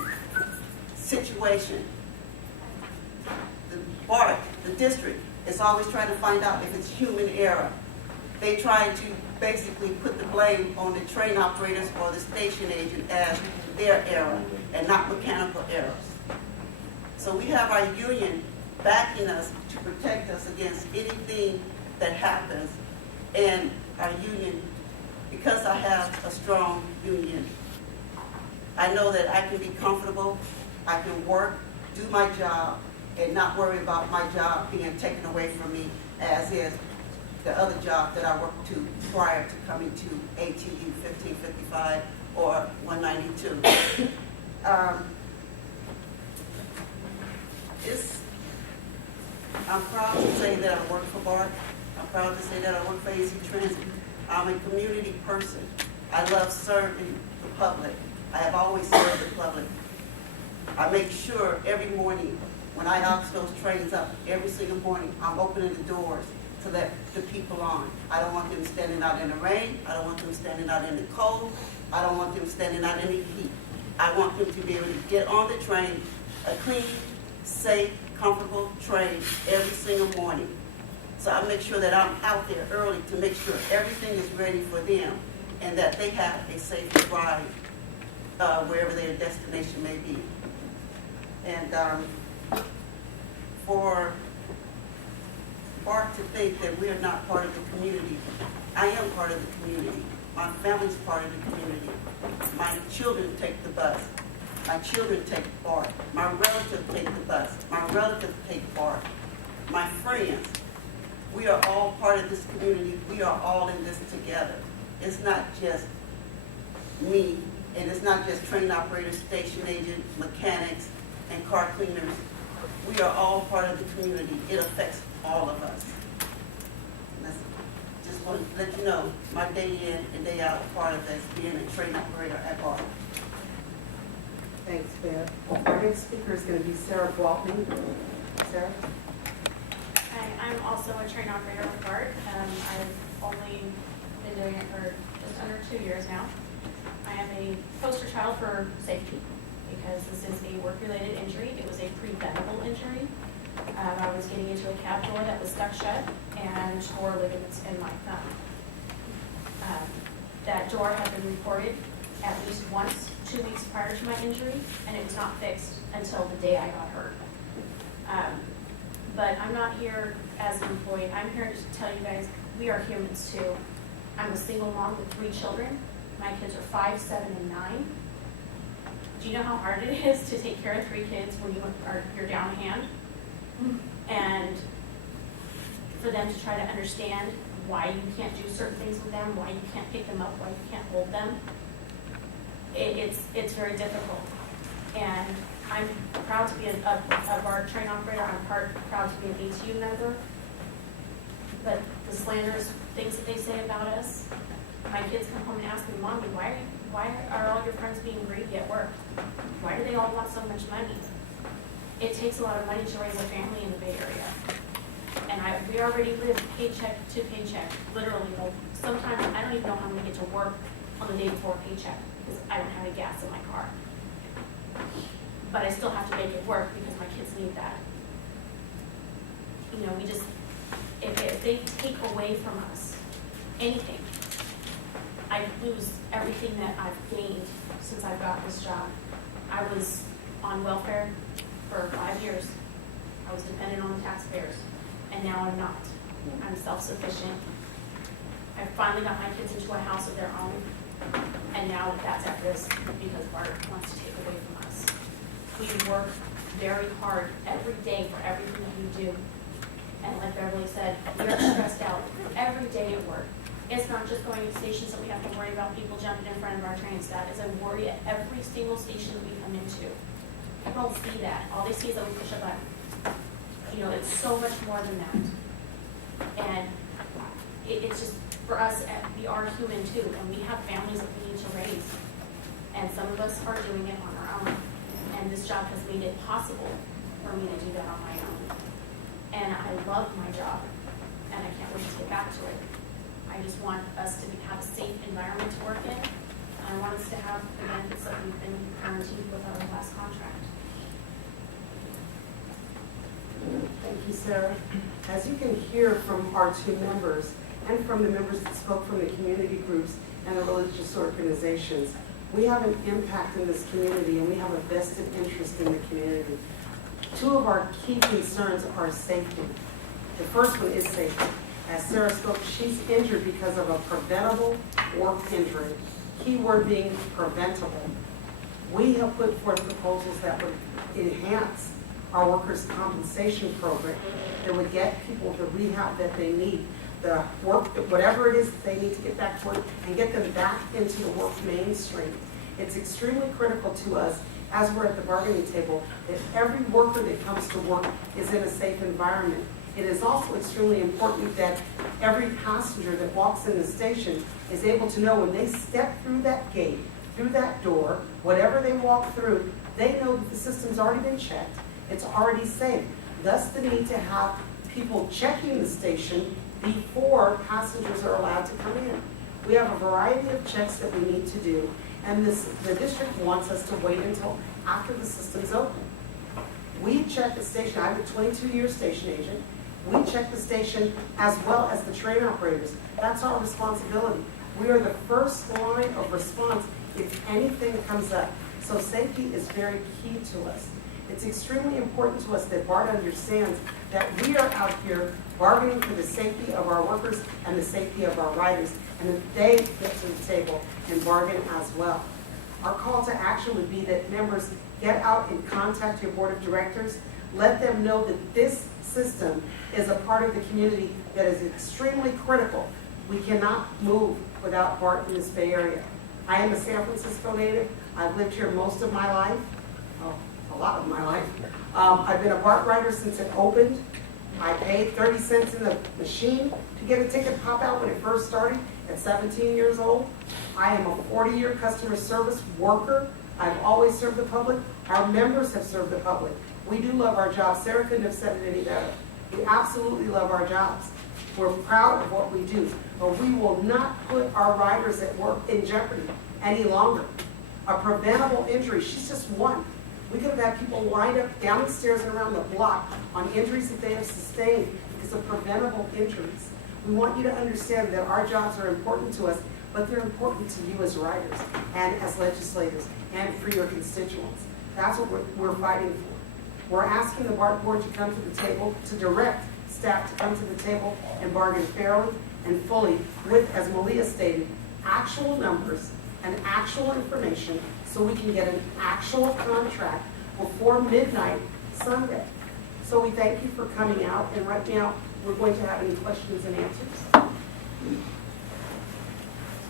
situation, the BART, the district, is always trying to find out if it's human error. They try to basically put the blame on the train operators or the station agent as their error and not mechanical errors. So we have our union backing us to protect us against anything that happens. And our union, because I have a strong union, I know that I can be comfortable, I can work, do my job, and not worry about my job being taken away from me, as is the other job that I worked to prior to coming to ATU 1555 or 192. I'm proud to say that I work for BART. I'm proud to say that I work for AC Transit. I'm a community person. I love serving the public. I have always served the public. I make sure every morning when I ox those trains up, every single morning, I'm opening the doors to let the people on. I don't want them standing out in the rain. I don't want them standing out in the cold. I don't want them standing out in the heat. I want them to be able to get on the train, a clean, safe, comfortable train every single morning. So I make sure that I'm out there early to make sure everything is ready for them and that they have a safe ride wherever their destination may be. And for BART to think that we are not part of the community, I am part of the community. My family's part of the community. My children take the bus. My children take BART. My relatives take the bus. My relatives take BART. My friends. We are all part of this community. We are all in this together. It's not just me, and it's not just train operators, station agents, mechanics, and car cleaners. We are all part of the community. It affects all of us. Just want to let you know, my day in and day out part of this being a train operator at BART. Thanks, Bev. Our next speaker is going to be Sarah Gwaltney. Sarah? Hi, I'm also a train operator with BART. I've only been doing it for just under 2 years now. I am a poster child for safety because this is a work-related injury. It was a preventable injury. I was getting into a cab door that was stuck shut and tore ligaments in my thumb. That door had been reported at least once 2 weeks prior to my injury, and it was not fixed until the day I got hurt. But I'm not here as an employee. I'm here to tell you guys, we are humans too. I'm a single mom with 3 children. My kids are 5, 7, and 9. Do you know how hard it is to take care of 3 kids when you're down a hand? And for them to try to understand why you can't do certain things with them, why you can't pick them up, why you can't hold them, it's very difficult. And I'm proud to be a BART train operator. I'm proud to be an ATU member. But the slanderous things that they say about us, my kids come home and ask me, Mommy, why are all your friends being greedy at work? Why do they all want so much money? It takes a lot of money to raise a family in the Bay Area. And we already live paycheck to paycheck, literally. Like, sometimes I don't even know how I'm going to get to work on the day before paycheck because I don't have any gas in my car. But I still have to make it work because my kids need that. You know, if they take away from us anything, I lose everything that I've gained since I got this job. I was on welfare for 5 years. I was dependent on the taxpayers, and now I'm not. I'm self-sufficient. I finally got my kids into a house of their own, and now that's at risk because BART wants to take away from us. We work very hard every day for everything that we do, And like Beverly said, we are stressed out every day at work. It's not just going to stations that we have to worry about people jumping in front of our trains. That is a worry at every single station that we come into. People don't see that. All they see is that we push a button. You know, it's so much more than that. And it's just, for us, we are human too, and we have families that we need to raise. And some of us are doing it on our own. And this job has made it possible for me to do that on my own. And I love my job, and I can't wait to get back to it. I just want us to have a safe environment to work in. And I want us to have the benefits that we've been guaranteed with our last contract. Thank you, Sarah. As you can hear from our two members and from the members that spoke from the community groups and the religious organizations, we have an impact in this community and we have a vested interest in the community. Two of our key concerns are safety. The first one is safety. As Sarah spoke, she's injured because of a preventable work injury. Key word being preventable. We have put forth proposals that would enhance our workers' compensation program, that would get people the rehab that they need, the work, whatever it is that they need to get back to work, and get them back into the work mainstream. It's extremely critical to us, as we're at the bargaining table, that every worker that comes to work is in a safe environment. It is also extremely important that every passenger that walks in the station is able to know when they step through that gate, through that door, whatever they walk through, they know that the system's already been checked. It's already safe. Thus the need to have people checking the station before passengers are allowed to come in. We have a variety of checks that we need to do, and the district wants us to wait until after the system's open. We check the station. I'm a 22-year station agent. We check the station as well as the train operators. That's our responsibility. We are the first line of response if anything comes up. So safety is very key to us. It's extremely important to us that BART understands that we are out here bargaining for the safety of our workers and the safety of our riders, and that they get to the table and bargain as well. Our call to action would be that members get out and contact your board of directors. Let them know that this system is a part of the community that is extremely critical. We cannot move without BART in this Bay Area. I am a San Francisco native. I've lived here most of my life. Oh, a lot of my life. I've been a BART rider since it opened. I paid 30 cents in the machine to get a ticket to pop out when it first started at 17 years old. I am a 40-year customer service worker. I've always served the public. Our members have served the public. We do love our jobs. Sarah couldn't have said it any better. We absolutely love our jobs. We're proud of what we do, but we will not put our riders at work in jeopardy any longer. A preventable injury, she's just one. We could have had people lined up down the stairs and around the block on injuries that they have sustained because of preventable injuries. We want you to understand that our jobs are important to us, but they're important to you as riders and as legislators and for your constituents. That's what we're fighting for. We're asking the BART board to come to the table, to direct staff to come to the table and bargain fairly and fully with, as Malia stated, actual numbers and actual information so we can get an actual contract before midnight Sunday. So we thank you for coming out, and right now we're going to have any questions and answers.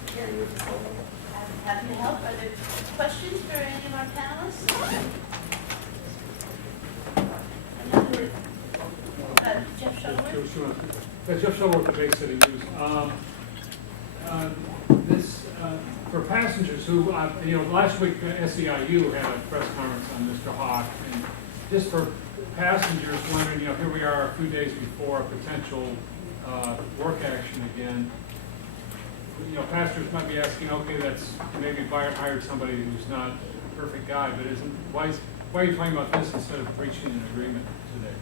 Karen, you're just holding it. I'm happy to help. Are there questions for any of our panelists? Another, Jeff Shuttleworth? Jeff Shuttleworth, the Bay City News. For passengers who, last week SEIU had a press conference on Mr. Hawk, and just for passengers wondering, here we are a few days before a potential work action again. Pastors might be asking, okay, that's maybe hired somebody who's not a perfect guy, but why are you talking about this instead of reaching an agreement today?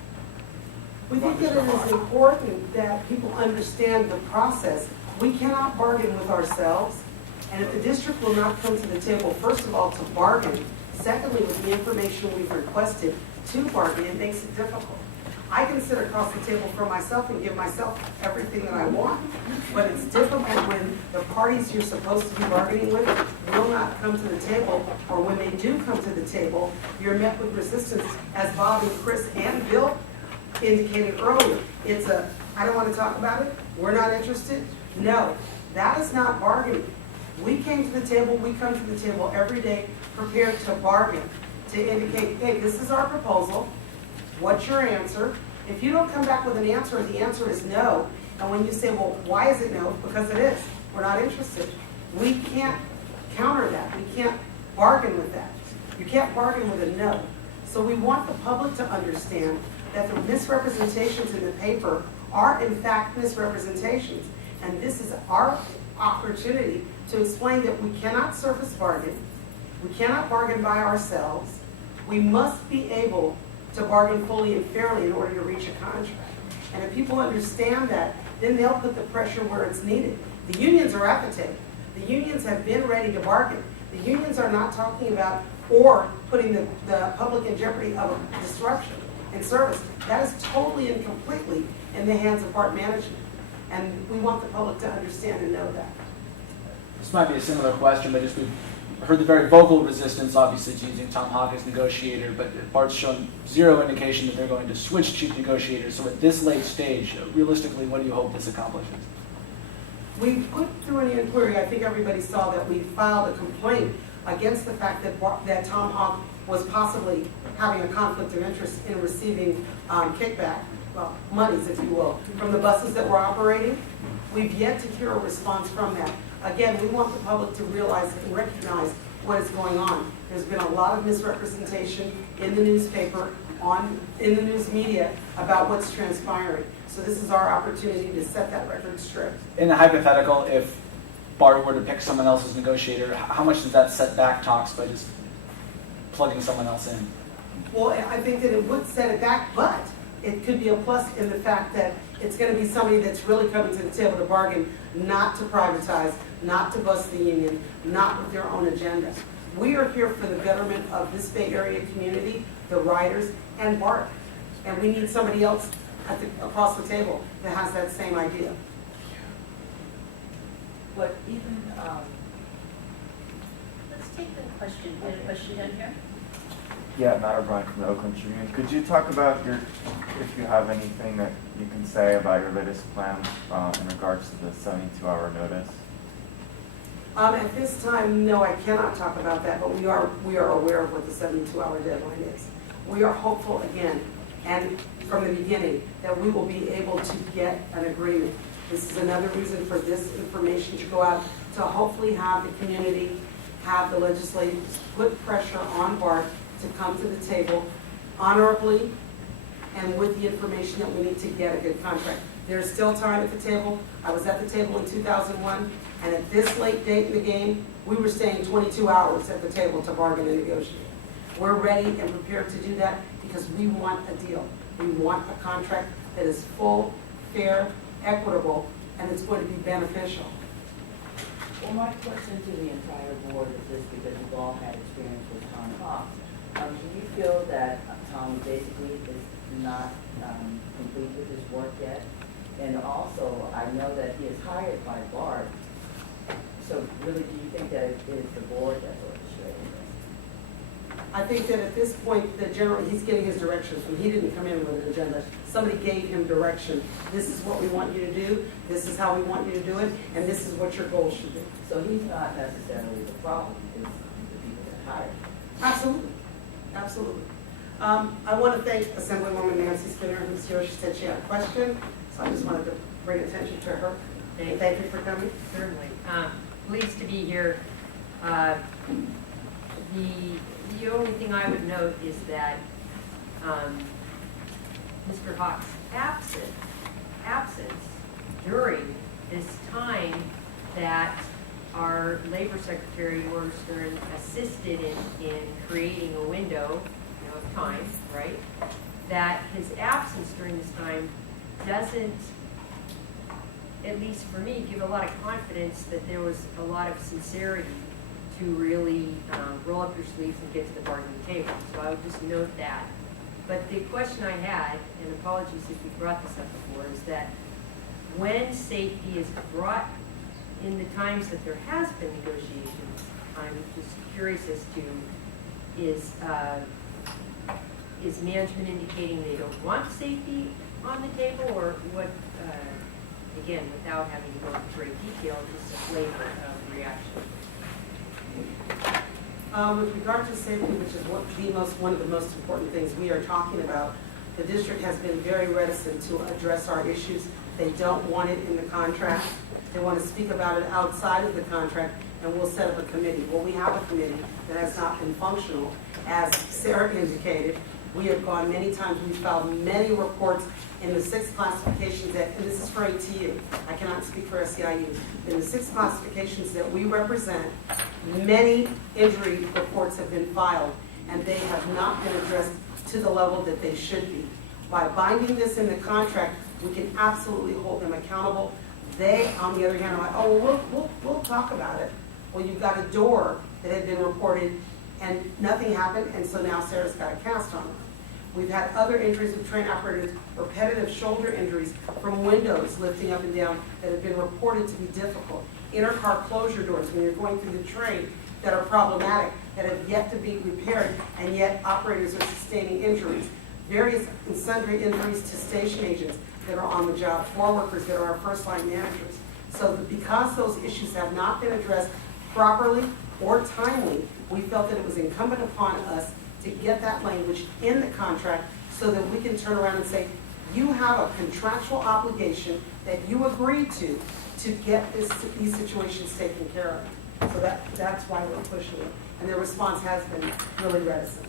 We think that it is important that people understand the process. We cannot bargain with ourselves, and if the district will not come to the table, first of all, to bargain, secondly, with the information we've requested to bargain, it makes it difficult. I can sit across the table for myself and give myself everything that I want, but it's difficult when the parties you're supposed to be bargaining with will not come to the table, or when they do come to the table, you're met with resistance, as Bob and Chris and Bill indicated earlier. It's a, I don't want to talk about it, we're not interested. No, that is not bargaining. We came to the table, we come to the table every day prepared to bargain, to indicate, hey, this is our proposal, what's your answer? If you don't come back with an answer, the answer is no. And when you say, well, why is it no? Because it is. We're not interested. We can't counter that. We can't bargain with that. You can't bargain with a no. So we want the public to understand that the misrepresentations in the paper are in fact misrepresentations. And this is our opportunity to explain that we cannot surface bargain. We cannot bargain by ourselves. We must be able to bargain fully and fairly in order to reach a contract. And if people understand that, then they'll put the pressure where it's needed. The unions are at the table. The unions have been ready to bargain. The unions are not talking about or putting the public in jeopardy of a disruption in service. That is totally and completely in the hands of BART management. And we want the public to understand and know that. This might be a similar question, but just we've heard the very vocal resistance, obviously, to using Tom Hawk as negotiator, but BART's shown zero indication that they're going to switch chief negotiators. So at this late stage, realistically, what do you hope this accomplishes? We put through an inquiry, I think everybody saw that we filed a complaint against the fact that Tom Hawk was possibly having a conflict of interest in receiving kickback, well, monies, if you will, from the buses that were operating. We've yet to hear a response from that. Again, we want the public to realize and recognize what is going on. There's been a lot of misrepresentation in the newspaper, in the news media about what's transpiring. So this is our opportunity to set that record straight. In a hypothetical, if BART were to pick someone else as negotiator, how much does that set back talks by just plugging someone else in? Well, I think that it would set it back, but it could be a plus in the fact that it's going to be somebody that's really coming to the table to bargain, not to privatize, not to bust the union, not with their own agenda. We are here for the betterment of this Bay Area community, the riders, and BART. And we need somebody else across the table that has that same idea. But even, let's take the question. We had a question down here? Yeah, Matt O'Brien from the Oakland Tribune. Could you talk about if you have anything that you can say about your latest plans in regards to the 72-hour notice? At this time, no, I cannot talk about that, but we are aware of what the 72-hour deadline is. We are hopeful again, and from the beginning, that we will be able to get an agreement. This is another reason for this information to go out, to hopefully have the community, have the legislators put pressure on BART to come to the table honorably and with the information that we need to get a good contract. There's still time at the table. I was at the table in 2001, and at this late date in the game, we were staying 22 hours at the table to bargain and negotiate. We're ready and prepared to do that because we want a deal. We want a contract that is full, fair, equitable, and it's going to be beneficial. Well, my question to the entire board is this, because we've all had experience with Tom Hawk. Do you feel that Tom basically is not complete with his work yet? And also, I know that he is hired by BART. So really, do you think that it is the board that's orchestrating this? I think that at this point, he's getting his directions, and he didn't come in with an agenda. Somebody gave him direction. This is what we want you to do. This is how we want you to do it, and this is what your goals should be. So he's not necessarily the problem, it's the people that hire him. Absolutely, absolutely. I want to thank Assemblywoman Nancy Skinner, who's here. She said she had a question, so I just wanted to bring attention to her. Thank you for coming. Certainly. Pleased to be here. The only thing I would note is that Mr. Hawk's absence during this time that our Labor Secretary, Laura Stern, assisted in creating a window of time, right? That his absence during this time doesn't, at least for me, give a lot of confidence that there was a lot of sincerity to really roll up your sleeves and get to the bargaining table. So I would just note that. But the question I had, and apologies if we brought this up before, is that when safety is brought in the times that there has been negotiations, I'm just curious as to, is is management indicating they don't want safety on the table, or what, again, without having to go into great detail, just a flavor of the reaction? With regard to safety, which is one of the most important things we are talking about, the district has been very reticent to address our issues. They don't want it in the contract. They want to speak about it outside of the contract, and we'll set up a committee. Well, we have a committee that has not been functional. As Sarah indicated, we have gone many times, we've filed many reports in the 6 classifications that, and this is for ATU, I cannot speak for SEIU, in the 6 classifications that we represent, many injury reports have been filed, and they have not been addressed to the level that they should be. By binding this in the contract, we can absolutely hold them accountable. They, on the other hand, are like, oh, well, we'll talk about it. Well, you've got a door that had been reported and nothing happened, and so now Sarah's got a cast on her. We've had other injuries with train operators, repetitive shoulder injuries from windows lifting up and down that have been reported to be difficult. Intercar closure doors when you're going through the train that are problematic, that have yet to be repaired, and yet operators are sustaining injuries. Various and sundry injuries to station agents that are on the job, floor workers that are our first line managers. So because those issues have not been addressed properly or timely, we felt that it was incumbent upon us to get that language in the contract so that we can turn around and say, you have a contractual obligation that you agreed to get these situations taken care of. So that's why we're pushing it. And their response has been really reticent.